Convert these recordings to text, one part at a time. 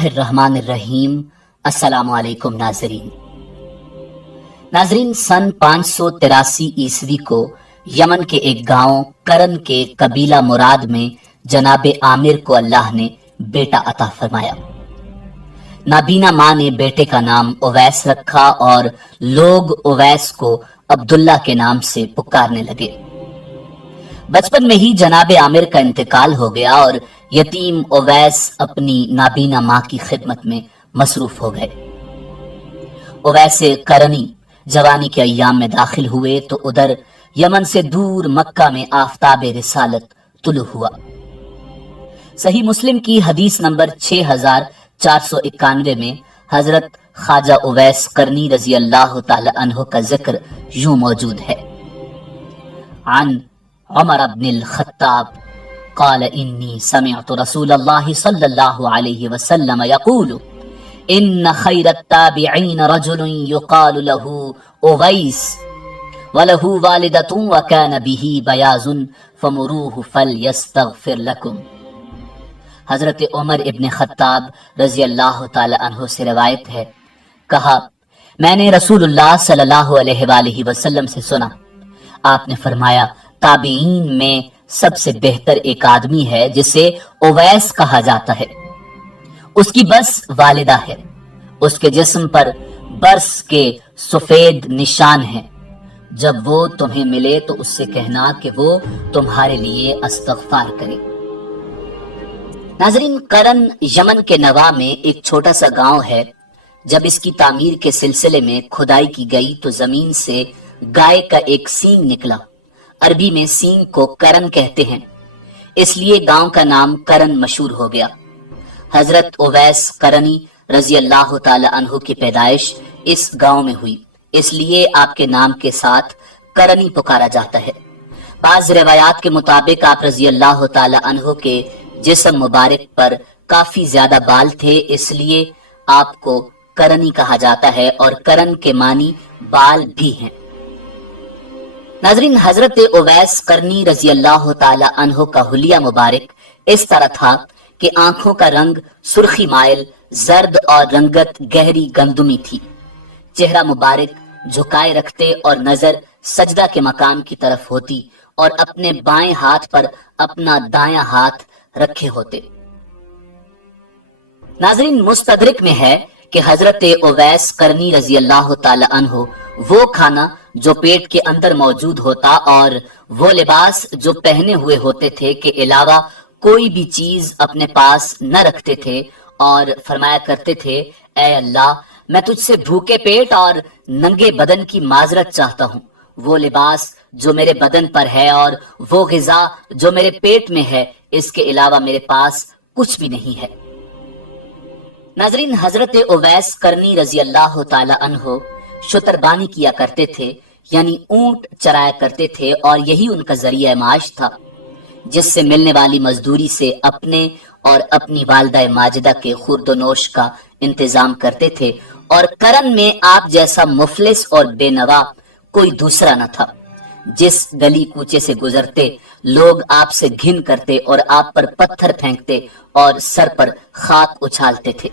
اللہ الرحمن الرحیم۔ السلام علیکم ناظرین، سن 583 عیسوی کو یمن کے ایک گاؤں کرن کے قبیلہ مراد میں جناب عامر کو اللہ نے بیٹا عطا فرمایا۔ نابینا ماں نے بیٹے کا نام اویس رکھا اور لوگ اویس کو عبداللہ کے نام سے پکارنے لگے۔ بچپن میں ہی جناب عامر کا انتقال ہو گیا اور یتیم اویس اپنی نابینا ماں کی خدمت میں مصروف ہو گئے۔ اویس کرنی جوانی کے ایام میں داخل ہوئے تو ادھر یمن سے دور مکہ میں آفتاب رسالت طلوع ہوا۔ صحیح مسلم کی حدیث نمبر 6491 میں حضرت خواجہ اویس کرنی رضی اللہ تعالی عنہ کا ذکر یوں موجود ہے: عن عمر بن الخطاب قال انی سمعت رسول اللہ صلی اللہ علیہ وسلم یقول ان خیر التابعین رجل یقال له اویس وله والدۃ وکان به بیاض فمروه فلیستغفر لکم۔ حضرت عمر ابن خطاب رضی اللہ تعالی عنہ سے روایت ہے، کہا میں نے رسول اللہ صلی اللہ علیہ وآلہ وسلم سے سنا، آپ نے فرمایا تابعین میں سب سے بہتر ایک آدمی ہے جسے اویس کہا جاتا ہے، اس کی بس والدہ ہے، اس کے جسم پر برس کے سفید نشان ہیں، جب وہ تمہیں ملے تو اس سے کہنا کہ وہ تمہارے لیے استغفار کرے۔ ناظرین، کرن یمن کے نواح میں ایک چھوٹا سا گاؤں ہے۔ جب اس کی تعمیر کے سلسلے میں کھدائی کی گئی تو زمین سے گائے کا ایک سینگ نکلا۔ عربی میں سینگ کو کرن کہتے ہیں، اس لیے گاؤں کا نام کرن مشہور ہو گیا۔ حضرت اویس کرنی رضی اللہ تعالی عنہ کی پیدائش اس گاؤں میں ہوئی، اس لیے آپ کے نام کے ساتھ کرنی پکارا جاتا ہے۔ بعض روایات کے مطابق آپ رضی اللہ تعالی عنہ کے جسم مبارک پر کافی زیادہ بال تھے، اس لیے آپ کو کرنی کہا جاتا ہے، اور کرن کے معنی بال بھی ہیں۔ ناظرین، حضرت اویس کرنی رضی اللہ تعالی عنہ کا حلیہ مبارک اس طرح تھا کہ آنکھوں کا رنگ سرخی مائل زرد اور رنگت گہری گندمی تھی۔ چہرہ مبارک جھکائے رکھتے اور نظر سجدہ کے مقام کی طرف ہوتی، اور اپنے بائیں ہاتھ پر اپنا دایاں ہاتھ رکھے ہوتے۔ ناظرین، مستدرک میں ہے کہ حضرت اویس کرنی رضی اللہ تعالی عنہ وہ کھانا جو پیٹ کے اندر موجود ہوتا اور وہ لباس جو پہنے ہوئے ہوتے تھے کے علاوہ کوئی بھی چیز اپنے پاس نہ رکھتے تھے، اور فرمایا کرتے تھے اے اللہ، میں تجھ سے بھوکے پیٹ اور ننگے بدن کی معذرت چاہتا ہوں۔ وہ لباس جو میرے بدن پر ہے اور وہ غذا جو میرے پیٹ میں ہے، اس کے علاوہ میرے پاس کچھ بھی نہیں ہے۔ ناظرین، حضرت اویس کرنی رضی اللہ تعالی عنہ شتربانی کیا کرتے تھے، یعنی اونٹ چرایا کرتے تھے، اور یہی ان کا ذریعہ معاش تھا، جس سے ملنے والی مزدوری سے اپنے اور اپنی والدہ ماجدہ کے خورد و نوش کا انتظام کرتے تھے۔ اور کرن میں آپ جیسا مفلس اور بے نوا کوئی دوسرا نہ تھا۔ جس گلی کوچے سے گزرتے لوگ آپ سے گھن کرتے اور آپ پر پتھر پھینکتے اور سر پر خاک اچھالتے تھے۔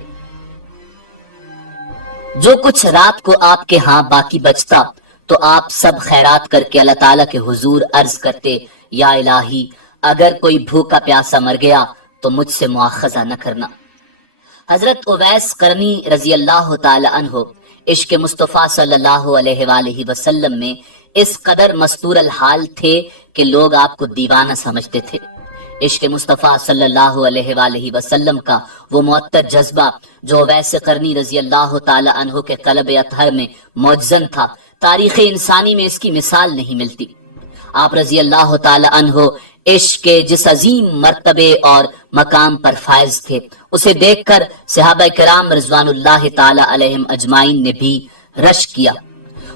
جو کچھ رات کو آپ کے ہاں باقی بچتا تو آپ سب خیرات کر کے اللہ تعالیٰ کے حضور عرض کرتے، یا الہی، اگر کوئی بھوکا پیاسا مر گیا تو مجھ سے مواخذہ نہ کرنا۔ حضرت اویس کرنی رضی اللہ تعالی عنہ عشق مصطفیٰ صلی اللہ علیہ وآلہ وسلم میں اس قدر مستور الحال تھے کہ لوگ آپ کو دیوانہ سمجھتے تھے۔ عشق مصطفیٰ صلی اللہ علیہ وآلہ وسلم کا وہ معطر جذبہ جو اویس کرنی رضی اللہ تعالی عنہ کے قلب اطہر میں موجزن تھا، تاریخ انسانی میں اس کی مثال نہیں ملتی۔ آپ رضی اللہ تعالی عنہ عشق کے جس عظیم مرتبے اور مقام پر فائز تھے، اسے دیکھ کر صحابہ کرام رضوان اللہ تعالی علیہم اجمعین نے بھی رشک کیا۔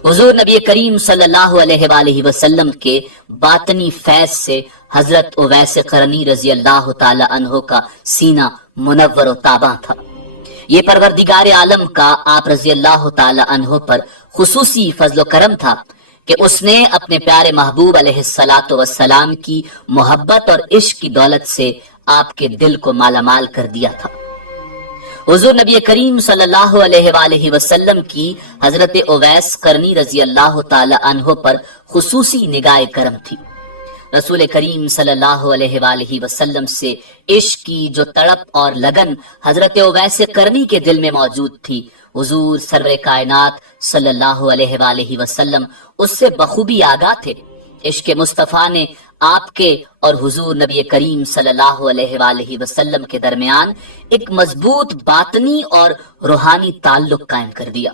حضور نبی کریم صلی اللہ علیہ وآلہ وسلم کے باطنی فیض سے حضرت اویس کرنی رضی اللہ تعالی عنہ کا سینہ منور و تاباں تھا۔ یہ پروردگار عالم کا آپ رضی اللہ تعالی عنہ پر خصوصی فضل و کرم تھا کہ اس نے اپنے پیارے محبوب علیہ الصلاۃ والسلام کی محبت اور عشق کی دولت سے آپ کے دل کو مالا مال کر دیا تھا۔ हुजूर नबी करीम सल्लल्लाहु अलैहि वआलिहि वसल्लम की हजरत उवैस करनी रजी अल्लाह ताला अन्हो पर खुसूसी निगाह करम थी। रसूल करीम सल्लल्लाहु अलैहि वआलिहि वसल्लम से इश्क की जो तड़प और लगन हजरत उवैस करनी के दिल में मौजूद थी, हुजूर सरवर कायनात सल्लल्लाहु अलैहि वआलिहि वसल्लम उससे बखूबी आगाह थे। इश्क मुस्तफ़ा ने आपके और हुजूर नबी करीम सल्लल्लाहु अलैहि वआलिहि वसल्लम के दरमियान एक मजबूत बातनी और रूहानी ताल्लुक कायम कर दिया।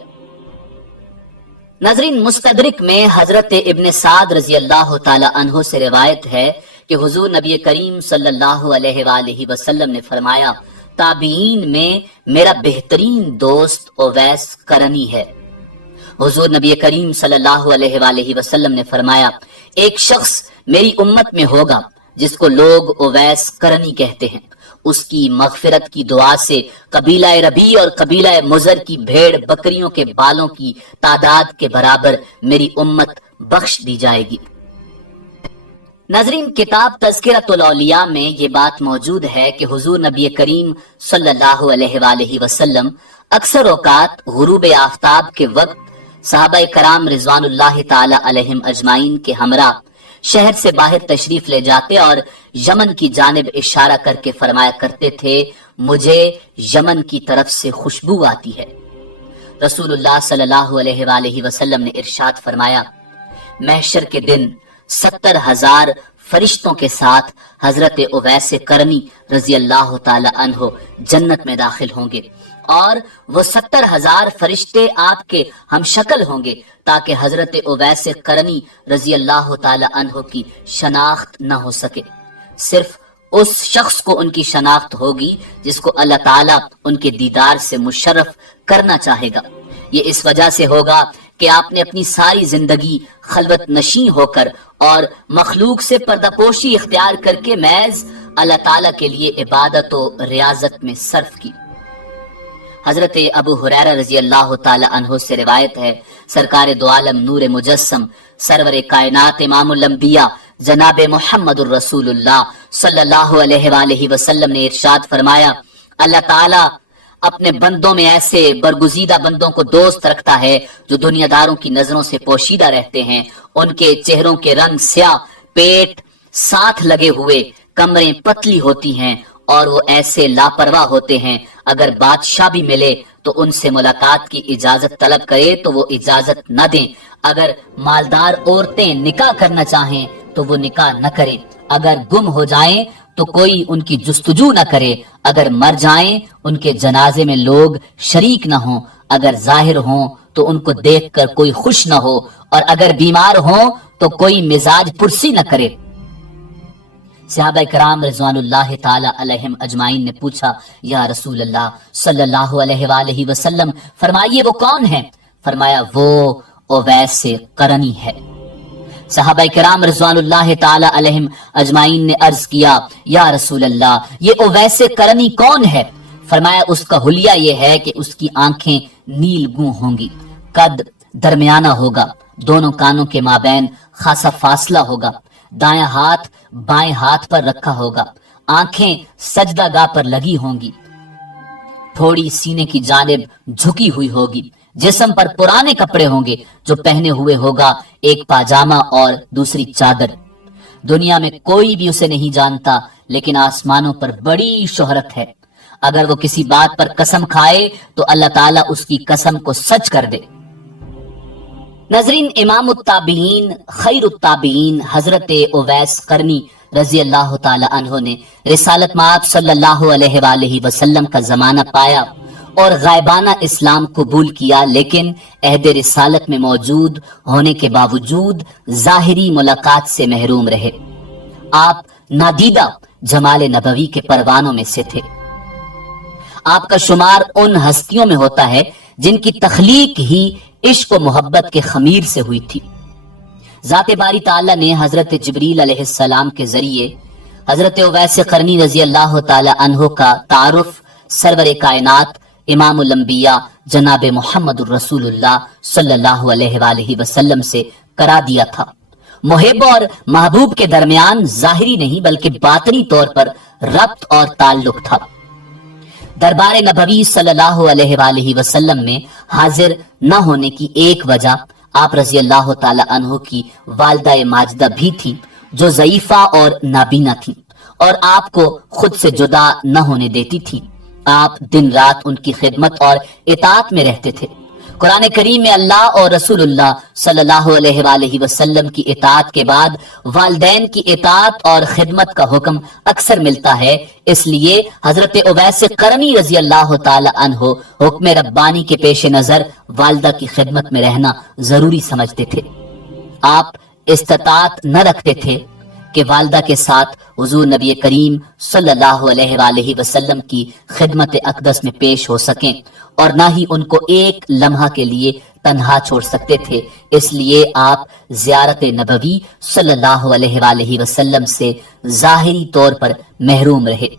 नजरीन, मुस्तदरिक में हजरत इब्न साद रजी अल्लाह ताला अन्हो से रिवायत है कि हुजूर नबी करीम सल्लल्लाहु अलैहि वआलिहि वसल्लम ने फरमाया, ताबीन में मेरा बेहतरीन दोस्त उवैस करनी है। हुजूर नबी करीम सल्लल्लाहु अलैहि वआलिहि वसल्लम ने फरमाया, एक शख्स मेरी उम्मत में होगा जिसको लोग उवैस करनी कहते हैं, उसकी मगफिरत की दुआ से कबीला रबी और कबीला मुजर की भेड़ बकरियों के बालों की तादाद के बराबर मेरी उम्मत बख्श दी जाएगी। नजरीन, किताब तज़किरतुल औलिया में ये बात मौजूद है कि हुजूर नबी करीम सल्लल्लाहु अलैहि वआलिहि वसल्लम अक्सर औकात गुरूब आफ्ताब के वक्त सहाबा कराम रिजवानुल्लाह ताला अलैहिम अजमाइन के हमरा शहर से बाहर तशरीफ ले जाते और यमन की जानिब इशारा करके फरमाया करते थे, मुझे यमन की तरफ से खुशबू आती है। रसूलुल्लाह सल्लल्लाहु अलैहि वआलिहि वसल्लम ने इरशाद फरमाया, महशर के दिन 70,000 फरिश्तों के साथ हजरत उवैस करनी रजी अल्लाह ताला अन्हो जन्नत में दाखिल होंगे और वो 70,000 फरिश्ते आपके हम शक्ल होंगे ताकि हजरत उवैस करनी रजी अल्लाह ताला अन्हो की शनाख्त न हो सके। सिर्फ उस शख्स को उनकी शनाख्त होगी जिसको अल्लाह ताला उनके दीदार से मुशर्रफ करना चाहेगा। ये इस वजह से होगा कि आपने अपनी सारी जिंदगी खलवत नशी होकर और मखलूक से पर्दापोशी इख्तियार करके महज अल्लाह ताला के लिए इबादत और रियाजत में सर्फ की। हजरत अबू हुरैरा रजी अल्लाह ताला अन्हो से रिवायत है, सरकार दो आलम नूर मुजस्सम सरवर कायनात इमामुल अंबिया जनाब मुहम्मदुर रसूलुल्लाह सल्लल्लाहु अलैहि वआलिहि वसल्लम ने इरशाद फरमाया, अल्लाह ताला अपने बंदों में ऐसे बरगुजीदा बंदों को दोस्त रखता है जो दुनियादारों की नजरों से पोशीदा रहते हैं। उनके चेहरों के रंग स्याह, पेट साथ लगे हुए, कमरें पतली होती हैं और वो ऐसे लापरवाह होते हैं, अगर बादशाह भी मिले तो उनसे मुलाकात की इजाजत तलब करे तो वो इजाजत न दें, अगर मालदार औरतें निकाह करना चाहें तो वो निकाह न करे, अगर गुम हो जाएं तो कोई उनकी जुस्तजू न करे, अगर मर जाएं उनके जनाजे में लोग शरीक न हो, अगर जाहिर हो तो उनको देखकर कोई खुश न हो और अगर बीमार हो तो कोई मिजाज पुरसी न करे। सहाबा कराम रिजवानुल्लाह ताला अलैहिम अजमाइन ने पूछा, या रसूल अल्लाह सल्लल्लाहु अलैहि वसल्लम फरमाइए वो कौन है? फरमाया वो उवैस करनी है। सहाबा कराम रिजवानुल्लाह ताला अलैहिम अजमाइन ने अर्ज किया, या रसूल अल्लाह ये उवैस करनी कौन है? फरमाया उसका हुलिया ये है कि उसकी आंखें नीलगू होंगी, कद दरमियाना होगा, दोनों कानों के माबैन खासा फासला होगा, दायां हाथ बाएं हाथ पर रखा होगा, आंखें सजदागाह पर लगी होंगी, थोड़ी सीने की जानिब झुकी हुई होगी, जिस्म पर पुराने कपड़े होंगे, जो पहने हुए होगा एक पाजामा और दूसरी चादर। दुनिया में कोई भी उसे नहीं जानता, लेकिन आसमानों पर बड़ी शोहरत है। अगर वो किसी बात पर कसम खाए तो अल्लाह ताला उसकी कसम को सच कर दे। नजरीन, इमाम ताबीन खैरुत ताबीन हजरत उवैस करनी रजी अल्लाह ताला अन्हो ने रिसालत माब सल्लल्लाहु अलैहि वसल्लम का जमाना पाया और गायबाना इस्लाम कबूल किया, लेकिन अहद रिसालत में मौजूद होने के बावजूद जाहिरी मुलाकात से महरूम रहे। आप नादीदा जमाल नबवी के परवानों में से थे। आपका शुमार उन हस्तियों में होता है जिनकी तख्लीक ही इश्क व मोहब्बत के खमीर से हुई थी। ज़ाते बारी ताला ने हजरत जिब्रील अलैहिस्सलाम के जरिए हजरत उवैस करनी रजी अल्लाह ताला अन्हो का तारुफ सरवर कायनात इमामुल अंबिया जनाब मुहम्मदुर रसूलुल्लाह सल्लल्लाहु अलैहि वसल्लम से करा दिया था। मुहिब और महबूब के दरमियान जाहिरी नहीं बल्कि बातनी तौर पर रब्त और ताल्लुक था। दरबार नबवी सल्लल्लाहु अलैहि वसल्लम में हाजिर न होने की एक वजह आप रजी अल्लाह ताला अन्हो की वालिदा माजिदा भी थी, जो ज़ईफा और नाबीना थी और आपको खुद से जुदा न होने देती थी। आप दिन रात उनकी खिदमत और इताअत में रहते थे। कुरान करीम में अल्लाह और रसूलुल्लाह सल्लल्लाहु अलैहि वसल्लम की इताअत के बाद वालिदैन की इताअत और खिदमत का हुक्म अक्सर मिलता है। इसलिए हजरत उवैस करनी रजी अल्लाह ताला अन्हो हुक्म रब्बानी के पेश नजर वालिदा की खिदमत में रहना जरूरी समझते थे। आप इस्तात न रखते थे कि वालिदा के साथ हुजूर नबी करीम सल्लल्लाहु अलैहि वसल्लम की खिदमत अक़दस में पेश हो सकें और ना ही उनको एक लम्हा के लिए तन्हा छोड़ सकते थे। इसलिए आप ज़ियारत नबवी सल्लल्लाहु अलैहि वसल्लम से ज़ाहिरी तौर पर महरूम रहे।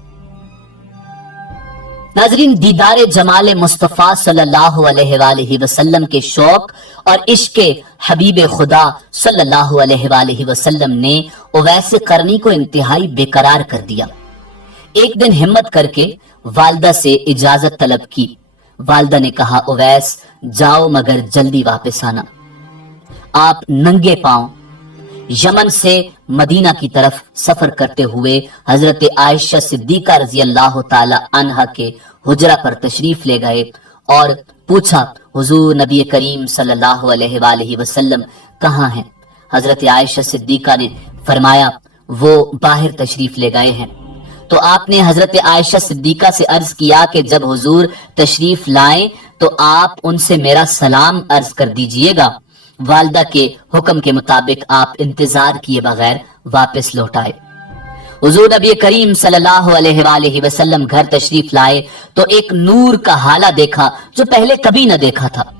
नाज़रीन, दीदार जमाल मुस्तफ़ा सल्लल्लाहु अलैहि वसल्लम के शौक और इश्क हबीब खुदा सल्लल्लाहु अलैहि वसल्लम ने उवैस करनी को इंतहाई बेकरार कर दिया। एक दिन हिम्मत करके वालिदा से इजाजत तलब की। वालिदा ने कहा, उवैस जाओ मगर जल्दी वापस आना। आप नंगे पांव यमन से मदीना की तरफ सफर करते हुए हजरत आयशा सिद्दीका रजी अल्लाह ताला अन्हा के हुजरा पर तशरीफ ले गए और पूछा, हुजूर नबी करीम सल्लल्लाहु अलैहि वसल्लम कहाँ हैं? हजरत आयशा सिद्दीका ने फरमाया, वो बाहर तशरीफ ले गए हैं। तो आपने हजरत आयशा सिद्दीका से अर्ज किया कि जब हुजूर तशरीफ लाएं तो आप उनसे मेरा सलाम अर्ज कर दीजिएगा। वालिदा के हुक्म के मुताबिक आप इंतजार किए बगैर वापस लौट आए। हुजूर नबी करीम सल्लल्लाहु अलैहि वसल्लम घर तशरीफ लाए तो एक नूर का हाला देखा जो पहले कभी न देखा था।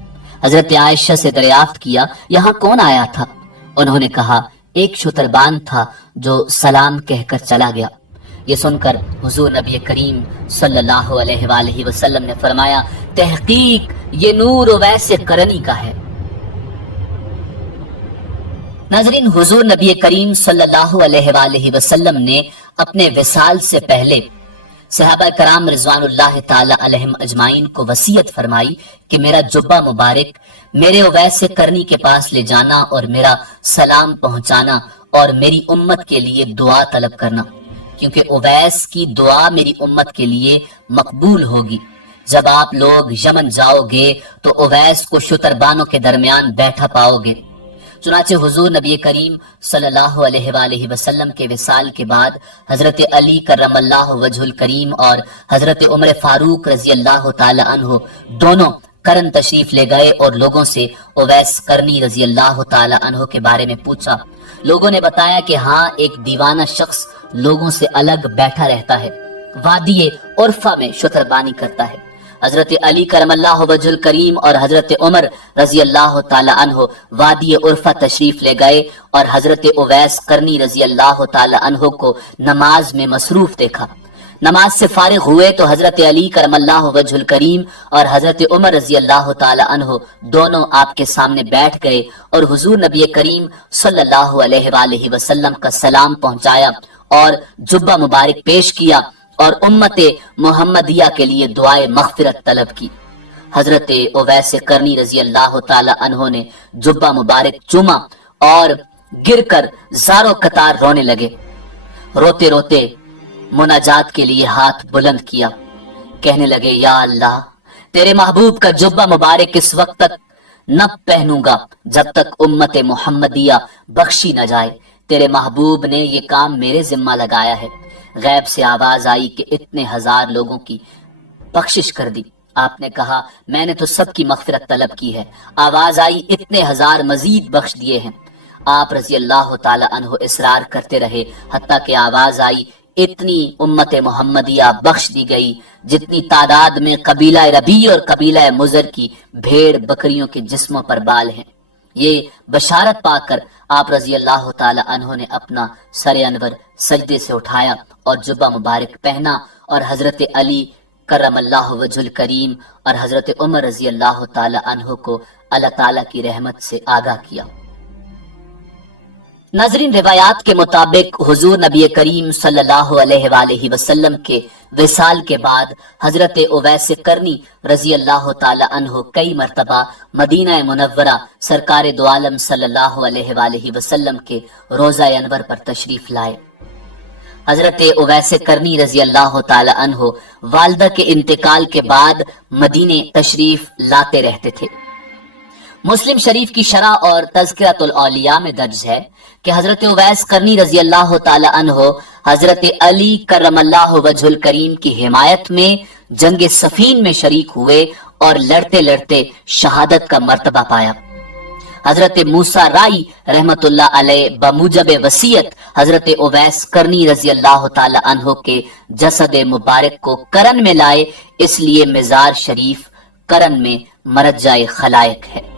हजरत आयशा से दरियाफ्त किया, यहाँ कौन आया था? उन्होंने कहा, एक शुतरबान था जो सलाम कहकर चला गया। ये सुनकर हुजूर नबी करीम सल्लल्लाहु अलैहि वसल्लम ने फरमाया, तहकीक ये नूर उवैस करनी का है। नाज़रीन, हुजूर नबी करीम सल्लल्लाहु अलैहि वसल्लम ने अपने विसाल से पहले सहाबा कराम रिज़वानुल्लाह ताला अलैहिम अजमाइन को वसीयत फरमाई कि मेरा जुब्बा मुबारक मेरे उवैस करनी के पास ले जाना और मेरा सलाम पहुंचाना और मेरी उम्मत के लिए दुआ तलब करना, क्योंकि उवैस की दुआ मेरी उम्मत के लिए मकबूल होगी। जब आप लोग यमन जाओगे तो उवैस को शुतरबानों के दरमियान बैठा पाओगे। चुनाचे हुजूर नबी करीम सल्लल्लाहु अलैहि वसल्लम के विसाल के बाद हजरत अली करमल्लाहु वजहुल करीम और हजरत उमर फारूक रजी अल्लाह ताला अन्हु दोनों करन तशरीफ ले गए और लोगों से उवैस करनी रजी अल्लाह ताला अन्हु के बारे में पूछा। लोगों ने बताया कि हाँ, एक दीवाना शख्स लोगों से अलग बैठा रहता है, वादी उर्फा में शुतरबानी करता है। हजरत अली करमल्लाहु वजहुल करीम और हजरत उमर रजी अल्लाह ताला अन्हु वादी उर्फा तशरीफ ले गए और हजरत उवैस करनी रजी अल्लाह ताला अन्हु को नमाज में मसरूफ देखा। नमाज से फारिग हुए तो हजरत अली करमल्लाहु वजहुल करीम और हजरत उमर रजी अल्लाह ताला अन्हु दोनों आपके सामने बैठ गए और हुजूर नबी करीम सल्लल्लाहु अलैहि वसल्लम का सलाम पहुंचाया और जुब्बा मुबारक पेश किया और उम्मते मोहम्मदिया के लिए दुआए मगफिरत तलब की। हजरत उवैस करनी रजी अल्लाह ताला अन्हो ने जुब्बा मुबारक चूमा और गिरकर ज़ारो कतार रोने लगे। रोते रोते मुनाजात के लिए हाथ बुलंद किया, कहने लगे, या अल्लाह, तेरे महबूब का जुब्बा मुबारक इस वक्त तक न पहनूंगा जब तक उम्मत मोहम्मदिया बख्शी न जाए। तेरे महबूब ने ये काम मेरे जिम्मा लगाया है। गैब से आवाज आई कि इतने हजार लोगों की बख्शिश कर दी। आपने कहा, मैंने तो सबकी मगफिरत तलब की है। आवाज आई, इतने हजार मजीद बख्श दिए हैं। आप रजी अल्लाह ताला अन्हु इसरार करते रहे, हत्ता कि आवाज आई, इतनी उम्मत मोहम्मदिया बख्श दी गई जितनी तादाद में कबीला रबी और कबीला मुजर की भेड़ बकरियों के जिस्मों पर बाल हैं। ये बशारत पाकर आप रजी अल्लाह ताला अन्हु ने अपना सर अनवर सजदे से उठाया और जुब्बा मुबारक पहना और हजरत अली करमल्लाहु वजहुल करीम और हजरत उमर रजी अल्लाह ताला अन्हु को अल्लाह ताला की रहमत से आगाह किया। ناظرین، روایات کے مطابق حضور نبی کریم صلی اللہ علیہ وآلہ وسلم کے وصال کے بعد حضرت اویس قرنی رضی اللہ تعالی عنہ کئی مرتبہ مدینہ منورہ سرکار دو عالم صلی اللہ علیہ وآلہ وسلم کے روضہ انور پر تشریف لائے۔ حضرت اویس قرنی رضی اللہ تعالی عنہ والدہ کے انتقال کے بعد مدینے تشریف لاتے رہتے تھے۔ مسلم شریف کی شرح اور تذکرۃ الاولیاء میں درج ہے کہ حضرت اویس قرنی رضی اللہ تعالی عنہ حضرت علی کرم اللہ وجہ الکریم کی حمایت میں جنگ صفین میں شریک ہوئے اور لڑتے لڑتے شہادت کا مرتبہ پایا۔ حضرت موسیٰ رائی رحمت اللہ علیہ بموجب وصیت حضرت اویس قرنی رضی اللہ تعالی عنہ کے جسد مبارک کو کرن میں لائے، اس لیے مزار شریف کرن میں مرجع خلائق ہے۔